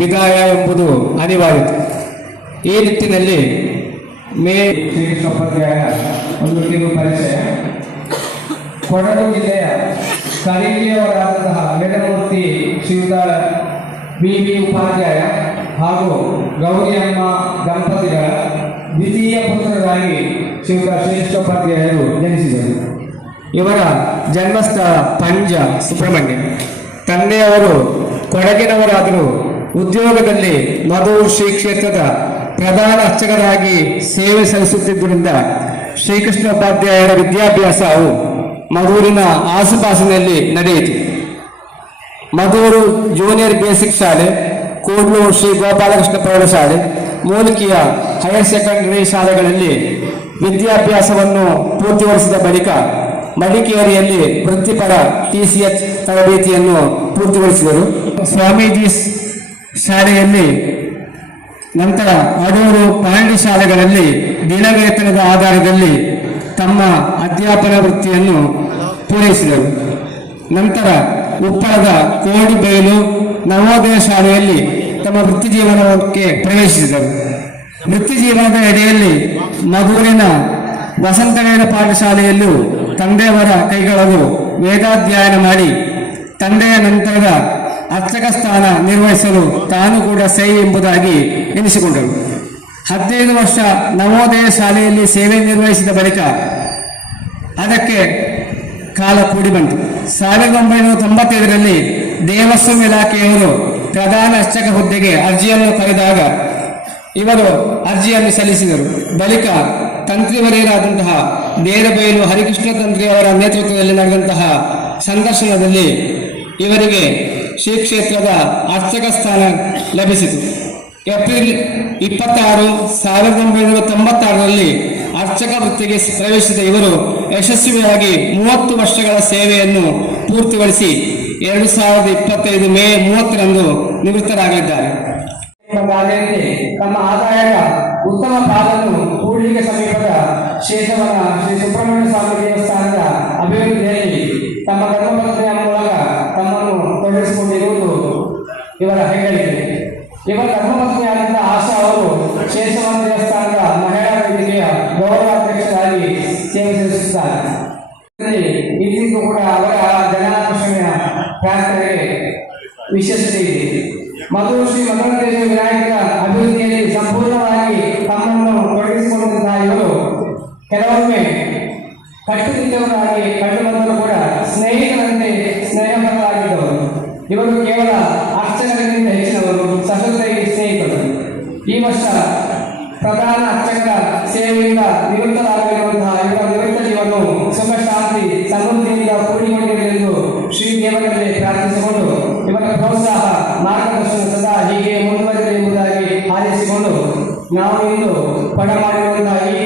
ವಿದಾಯ ಎಂಬುದು ಅನಿವಾರ್ಯತೆ. ಈ ನಿಟ್ಟಿನಲ್ಲಿ ಶ್ರೀಕೃಷ್ಣೋಪಾಧ್ಯಾಯ ಒಂದು ಕಿರು ಪರಿಚಯ. ಕೊಡಗು ಜಿಲ್ಲೆಯ ಕರೀಲಿಯವರಾದಂತಹ ವೇದಮೂರ್ತಿ ಶ್ರೀಯುತ ಬಿ ಉಪಾಧ್ಯಾಯ ಹಾಗೂ ಗೌರಿ ಅಮ್ಮ ದಂಪತಿಗಳ ದ್ವಿತೀಯ ಪುತ್ರರಾಗಿ ಶ್ರೀಯುತ ಶ್ರೀಕೃಷ್ಣೋಪಾಧ್ಯಾಯರು ಜನಿಸಿದರು. ಇವರ ಜನ್ಮಸ್ಥಳ ಪಂಜ ಸುಬ್ರಹ್ಮಣ್ಯ. ತಂದೆಯವರು ಕೊಡಗಿನವರಾದರೂ ಉದ್ಯೋಗದಲ್ಲಿ ಮಧೂರು ಶ್ರೀ ಕ್ಷೇತ್ರದ ಪ್ರಧಾನ ಅರ್ಚಕರಾಗಿ ಸೇವೆ ಸಲ್ಲಿಸುತ್ತಿದ್ದರಿಂದ ಶ್ರೀಕೃಷ್ಣೋಪಾಧ್ಯಾಯರ ವಿದ್ಯಾಭ್ಯಾಸವು ಮಧೂರಿನ ಆಸುಪಾಸಿನಲ್ಲಿ ನಡೆಯಿತು. ಮಧೂರು ಜೂನಿಯರ್ ಬೇಸಿಕ್ ಶಾಲೆ, ಕೂಡ್ಲೂರು ಶ್ರೀ ಗೋಪಾಲಕೃಷ್ಣ ಪ್ರೌಢಶಾಲೆ, ಮೂಲಿಕೆಯ ಹೈಯರ್ ಸೆಕೆಂಡರಿ ಶಾಲೆಗಳಲ್ಲಿ ವಿದ್ಯಾಭ್ಯಾಸವನ್ನು ಪೂರ್ತಿಗೊಳಿಸಿದ ಬಳಿಕ ಮಡಿಕೇರಿಯಲ್ಲಿ ವೃತ್ತಿಪರ TCH ತರಬೇತಿಯನ್ನು ಪೂರ್ತಿಗೊಳಿಸಿದರು. ಸ್ವಾಮೀಜಿ ಶಾಲೆಯಲ್ಲಿ, ನಂತರ ಅಡೂರು ಪಾಂಡಿ ಶಾಲೆಗಳಲ್ಲಿ ದಿನವೇತನದ ಆಧಾರದಲ್ಲಿ ತಮ್ಮ ಅಧ್ಯಾಪನ ವೃತ್ತಿಯನ್ನು ಪೂರೈಸಿದರು. ನಂತರ ಉಪ್ಪಳದ ಕೋಡಿಬೈಲು ನವೋದಯ ಶಾಲೆಯಲ್ಲಿ ತಮ್ಮ ವೃತ್ತಿ ಜೀವನಕ್ಕೆ ಪ್ರವೇಶಿಸಿದರು. ವೃತ್ತಿ ಜೀವನದ ಎಡೆಯಲ್ಲಿ ಮಧೂರಿನ ವಸಂತವೇದ ಪಾಠಶಾಲೆಯಲ್ಲೂ ತಂದೆಯವರ ಕೈಗೊಳ್ಳಲು ವೇದಾಧ್ಯಯನ ಮಾಡಿ ತಂದೆಯ ನಂತರದ ಅರ್ಚಕ ಸ್ಥಾನ ನಿರ್ವಹಿಸಲು ತಾನು ಕೂಡ ಸೈ ಎಂಬುದಾಗಿ ಎನಿಸಿಕೊಂಡರು. 15 ವರ್ಷ ನವೋದಯ ಶಾಲೆಯಲ್ಲಿ ಸೇವೆ ನಿರ್ವಹಿಸಿದ ಬಳಿಕ ಅದಕ್ಕೆ ಕಾಲ ಕೂಡಿ ಬಂತು. 1995ರಲ್ಲಿ ದೇವಸ್ವಂ ಇಲಾಖೆಯವರು ಪ್ರಧಾನ ಅರ್ಚಕ ಹುದ್ದೆಗೆ ಅರ್ಜಿಯನ್ನು ಕರೆದಾಗ ಇವರು ಅರ್ಜಿಯನ್ನು ಸಲ್ಲಿಸಿದರು. ಬಳಿಕ ತಂತ್ರಿವರಿಯರಾದಂತಹ ದೇರಬೈಲು ಹರಿಕೃಷ್ಣ ತಂತ್ರಿ ಅವರ ನೇತೃತ್ವದಲ್ಲಿ ನಡೆದಂತಹ ಸಂದರ್ಶನದಲ್ಲಿ ಇವರಿಗೆ ಶ್ರೀ ಕ್ಷೇತ್ರದ ಅರ್ಚಕ ಸ್ಥಾನ ಲಭಿಸಿತು. ಏಪ್ರಿಲ್ 26, 1996ರಲ್ಲಿ ಅರ್ಚಕ ವೃತ್ತಿಗೆ ಪ್ರವೇಶಿಸಿದ ಇವರು ಯಶಸ್ವಿಯಾಗಿ 30 ವರ್ಷಗಳ ಸೇವೆಯನ್ನು ಪೂರ್ತಿಗೊಳಿಸಿ 2025 ಮೇ 30ರಂದು ನಿವೃತ್ತರಾಗಲಿದ್ದಾರೆ. ತಮ್ಮ ಆದಾಯದ ಉತ್ತಮ ಪಾಲನ್ನು ಕೂಡ್ಲಿಗೆ ಸಮೀಪದ ಶೇಷವನ ಶ್ರೀ ಸುಬ್ರಹ್ಮಣ್ಯ ಸ್ವಾಮಿ ದೇವಸ್ಥಾನದ ಅಭಿವೃದ್ಧಿಯಲ್ಲಿ ತಮ್ಮ ಧರ್ಮಪತ್ನಿಯ ಮೂಲಕ ತಮ್ಮನ್ನು ತೊಡಗಿಸಿಕೊಂಡಿರುವುದು ಇವರ ಹೆಗ್ಗಳಿಕೆ. ಇವರ ಧರ್ಮಪತ್ನಿಯಾದಂತಹ ಆಶಾ ಅವರು ಶೇಷವನ ದೇವಸ್ಥಾನದ ಮಹಿಳಾ ವೇದಿಕೆಯ ಗೌರವಾಧ್ಯಕ್ಷರಾಗಿ ಸೇವೆ ಸಲ್ಲಿಸುತ್ತಾರೆ. ಇಂದಿಗೂ ಕೂಡ ಅವರ ಜನಾಕರ್ಷಣೆಯ ಪ್ರಾರ್ಥನೆಗೆ ವಿಶೇಷತೆ ಇದೆ. ಮಧುರು ಶ್ರೀ ಮಧುರೇಶ್ವರ ವಿನಾಯಕರ ಅಭಿವೃದ್ಧಿಯಲ್ಲಿ ಸಂಪೂರ್ಣವಾಗಿ ತಮ್ಮನ್ನು ತೊಡಗಿಸಿಕೊಂಡಿದ್ದ ಇವರು ಕೆಲವೊಮ್ಮೆ ಕಟ್ಟುನಿಟ್ಟವರಾಗಿ ಕಂಡುಬಂದರೂ ಕೂಡ ಸ್ನೇಹಿತರಂತೆ ಸ್ನೇಹಪರರಾಗಿದ್ದವರು. ಇವರು ಕೇವಲ ಅರ್ಚಕರಿಗಿಂತ ಹೆಚ್ಚಿನವರು, ಸಹೋದರಿ ಸ್ನೇಹಿತರು. ಈ ವರ್ಷ ಪ್ರಧಾನ ಅರ್ಚಕರ ಸೇವೆಯಿಂದ ನಿವೃತ್ತರಾಗಿರುವಂತಹ ಇವರ ನಿವೃತ್ತ ಜೀವನವು ಸುಖ ಶಾಂತಿ ಸಮೃದ್ಧಿಯಿಂದ ಕೂಡಿಕೊಂಡಿರಲೆಂದು ಶ್ರೀ ದೇವರಲ್ಲಿ ಪ್ರಾರ್ಥಿಸಿಕೊಂಡು ಇವರ ಪ್ರೋತ್ಸಾಹ ಮಾರ್ಗದರ್ಶನ ಸದಾ ಹೀಗೆ ಮುಂದುವರಿದೆ ಎಂಬುದಾಗಿ ಹಾರೈಸಿಕೊಂಡು ನಾವು ಇಂದು ಪಡ ಮಾಡಿರುವಂತಹ ಈ